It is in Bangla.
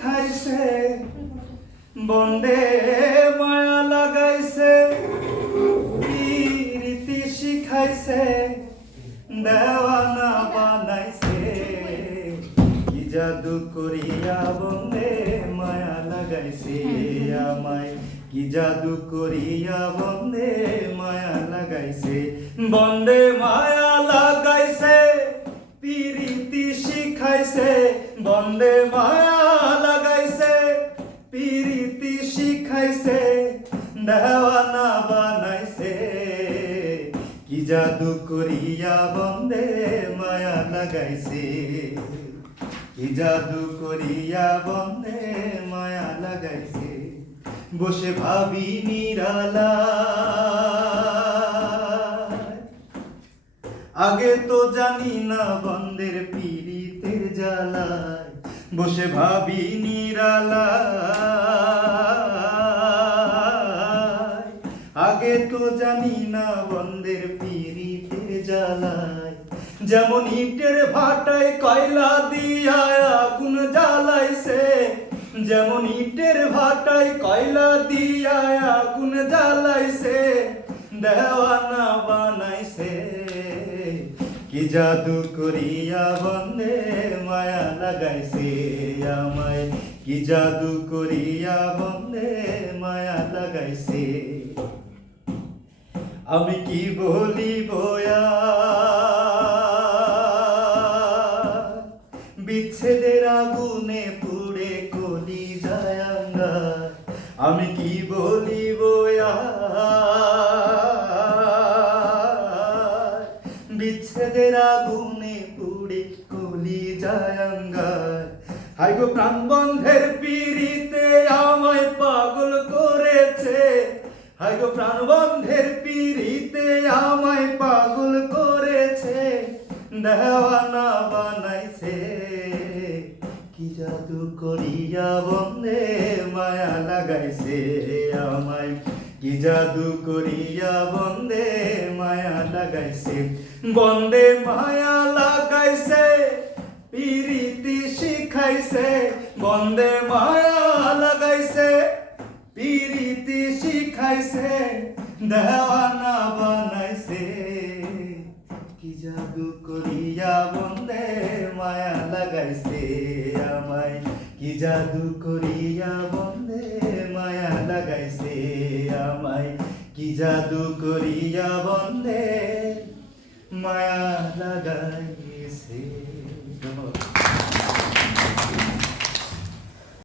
খাইছে বন্দে মায়া লাগাইছে রীতি শিখাইছে দেওয়ানা বানাইছে কি জাদু করিয়া বন্দে মায়া লাগাইছে আমায় কি জাদু করিয়া বন্দে মায়া লাগাইছে বন্দে মায়া লাগাইছে প্রীতি শিখাইছে বন্দে মায়া লাগাইছে প্রীতি শিখাইছে দেওয়ানা বানাইছে কি জাদু করিয়া বন্দে মায়া লাগাইছে কি জাদু করিয়া বন্দে মায়া লাগাইছে বসে ভাবি নিরালা আগে তো জানি না বন্দের পীড়িতের জ্বালায় বসে ভাবি নিরালায় আগে তো জানি না বন্দের পীড়িতের জ্বালায় যেমন ইটের ভাটায় কয়লা দিয়া আগুন জ্বালাইছে যেমন ইটের ভাটায় কয়লা দিয়া আগুন জ্বালাইছে দেওয়ানা বানাইছে কি জাদু করিয়া বন্দে মায়া লাগাইছে আমায় কি জাদু করিয়া বন্দে মায়া লাগাইছে আমি কি বলিব বিচ্ছেদের আগুনে পুড়ে কলি যায় আঙ্গার আমি কি বলিব বিচ্ছেদের আগুনে পুড়ে কলি যায় আঙ্গার হাই গো প্রাণ বন্ধের পীড়িতে আমায় পাগল করেছে হাই গো প্রাণ বন্ধের পীড়িতে আমায় পাগল করেছে দেওয়ানা বানাইছে কি জাদু করিয়া বন্দে মায়া লাগাইছে আমায় কি জাদু করিয়া বন্দে মায়া লাগাইছে বন্দে মায়া লাগাইছে প্রীতি শিখাইছে বন্দে মায়া লাগাইছে প্রীতি শিখাইছে দেওয়ানা বানাইছে কি জাদু করিয়া বন্দে মায়া লাগাইছে আমায় কি জাদু করিয়া বন্দে মায়া লাগাইছে আমায় কি জাদু করিয়া বন্দে মায়া লাগাইছে।